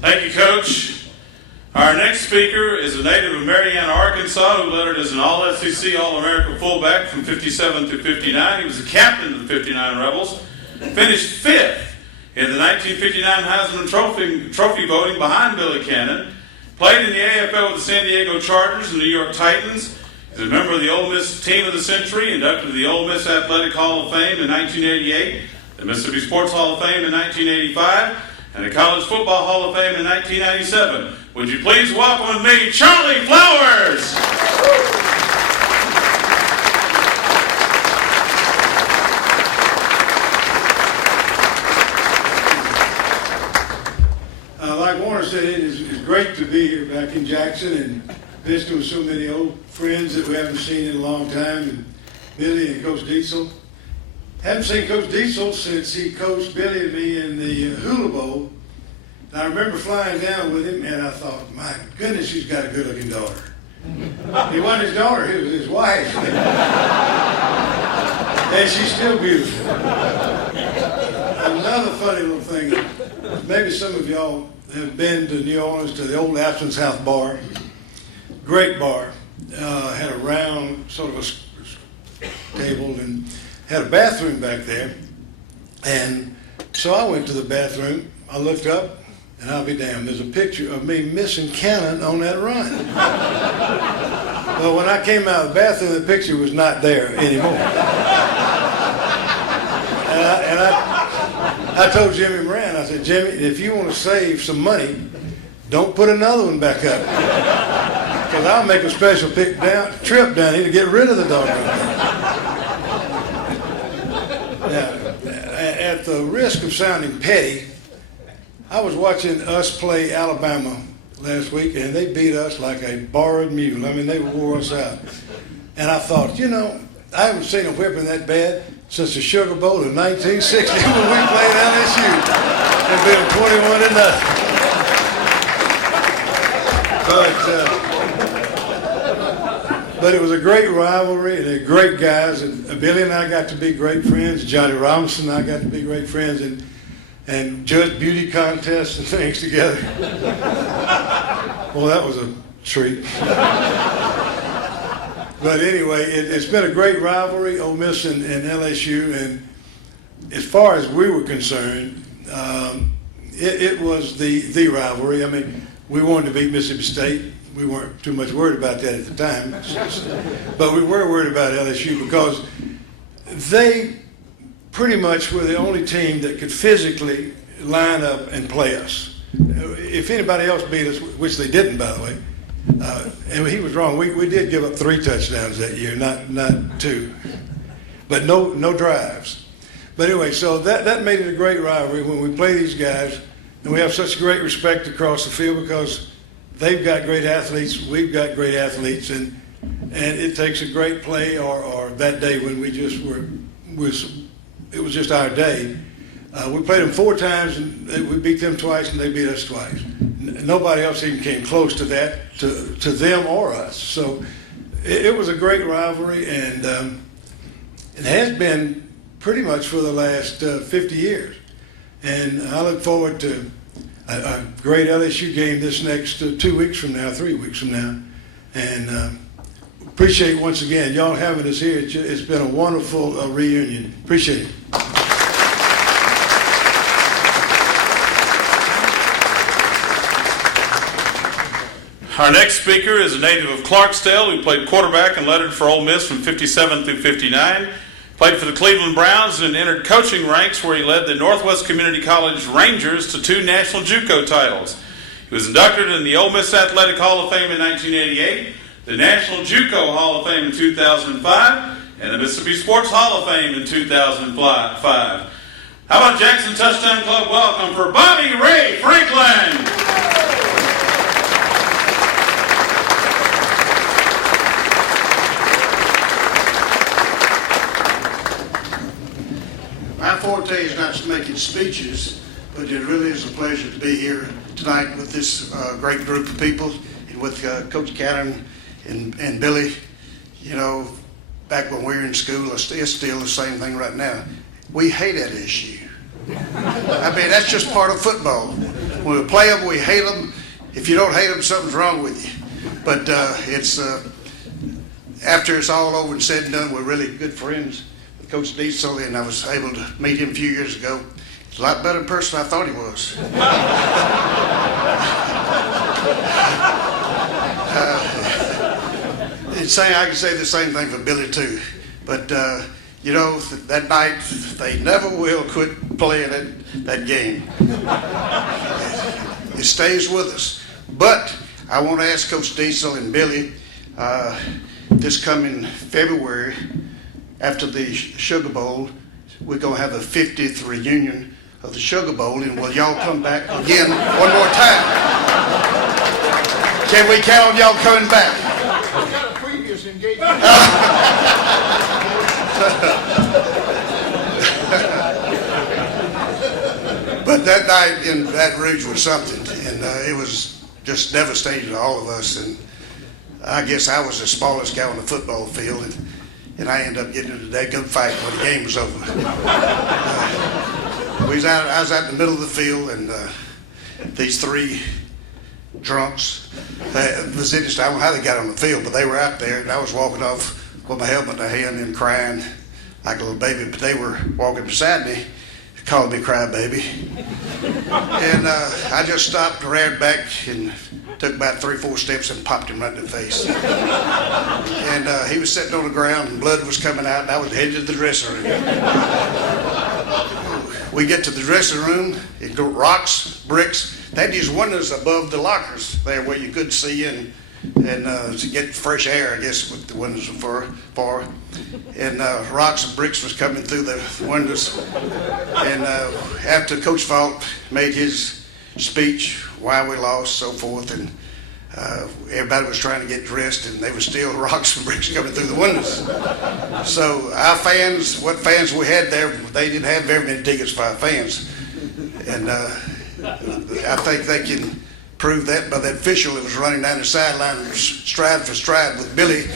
Thank you, Coach. Our next speaker is a native of Marianna, Arkansas, who lettered as an All-SEC All-American fullback from 57 through 59. He was the captain of the 59 Rebels, finished 5th in the 1959 Heisman Trophy voting behind Billy Cannon, played in the AFL with the San Diego Chargers and New York Titans. He's a member of the Ole Miss Team of the Century, inducted to the Ole Miss Athletic Hall of Fame in 1988, the Mississippi Sports Hall of Fame in 1985, and the College Football Hall of Fame in 1997. Would you please welcome with me, Charlie Flowers! Like Warner said, it is great to be here back in Jackson and visiting with so many old friends that we haven't seen in a long time, and Billy and Coach Diesel. Haven't seen Coach Diesel since he coached Billy and me in the Hula Bowl. And I remember flying down with him, and I thought, my goodness, he's got a good-looking daughter. He wasn't his daughter, he was his wife. And she's still beautiful. Another funny little thing, maybe some of y'all have been to New Orleans to the old Absence House bar. Great bar. Had a round sort of a table and had a bathroom back there. And so I went to the bathroom. I looked up, and I'll be damned, there's a picture of me missing Cannon on that run. Well, when I came out of the bathroom, the picture was not there anymore. And I told Jimmy Moran, I said, Jimmy, if you want to save some money, don't put another one back up. Because I'll make a special trip down here to get rid of the dog. Now, at the risk of sounding petty, I was watching us play Alabama last week, and they beat us like a borrowed mule. I mean, they wore us out. And I thought, you know, I haven't seen a whipping that bad since the Sugar Bowl in 1960 when we played LSU and beat them 21-0. But it was a great rivalry, and they're great guys. And Billy and I got to be great friends. Johnny Robinson and I got to be great friends, and judge beauty contests and things together. Well, that was a treat. But anyway, it's been a great rivalry, Ole Miss and LSU, and as far as we were concerned, it was the rivalry. I mean, we wanted to beat Mississippi State. We weren't too much worried about that at the time, but we were worried about LSU because they pretty much were the only team that could physically line up and play us. If anybody else beat us, which they didn't, by the way, and he was wrong. We did give up 3 touchdowns that year, not 2, but no drives. But anyway, so that made it a great rivalry when we play these guys, and we have such great respect across the field because they've got great athletes, we've got great athletes, and it takes a great play or that day when we just it was just our day. We played them 4 times, and we beat them twice, and they beat us twice. Nobody else even came close to that, to them or us. So it was a great rivalry, and it has been pretty much for the last 50 years. And I look forward to a great LSU game this next 2 weeks from now, 3 weeks from now. And appreciate once again y'all having us here. It's been a wonderful reunion. Appreciate it. Our next speaker is a native of Clarksdale who played quarterback and lettered for Ole Miss from 57 through 59. Played for the Cleveland Browns and entered coaching ranks where he led the Northwest Community College Rangers to 2 national JUCO titles. He was inducted in the Ole Miss Athletic Hall of Fame in 1988, the National JUCO Hall of Fame in 2005, and the Mississippi Sports Hall of Fame in 2005. How about Jackson Touchdown Club welcome for Bobby Ray Franklin? My forte is not making speeches, but it really is a pleasure to be here tonight with this great group of people and with Coach Cannon and Billy. You know, back when we were in school, it's still the same thing right now. We hate LSU. I mean, that's just part of football. When we play them, we hate them. If you don't hate them, something's wrong with you. But after it's all over and said and done, we're really good friends with Coach Diesel, and I was able to meet him a few years ago. He's a lot better person than I thought he was. I can say the same thing for Billy too. But you know, that night they never will quit playing that game. It stays with us. But I want to ask Coach Diesel and Billy, this coming February, after the Sugar Bowl, we're going to have the 50th reunion of the Sugar Bowl, and will y'all come back again one more time? Can we count on y'all coming back? We got a previous engagement. But that night in Baton Rouge was something, and it was just devastating to all of us. And I guess I was the smallest guy on the football field, and I ended up getting into that gun fight when the game was over. I was out in the middle of the field, and these three drunks, it was interesting. I don't know how they got on the field, but they were out there, and I was walking off with my helmet in my hand and crying like a little baby, but they were walking beside me, calling me crybaby. And I just stopped, ran back, and took about 3 or 4 steps and popped him right in the face. And he was sitting on the ground, and blood was coming out, and I was headed to the dressing room. We get to the dressing room, it go rocks, bricks. They had these windows above the lockers there where you could see and to get fresh air, I guess, what the windows were for. And rocks and bricks was coming through the windows. And after Coach Falk made his speech, why we lost, so forth, and everybody was trying to get dressed, and there was still rocks and bricks coming through the windows. So our fans, what fans we had there, they didn't have very many tickets for our fans. And I think they can prove that by that official that was running down the sideline stride for stride with Billy.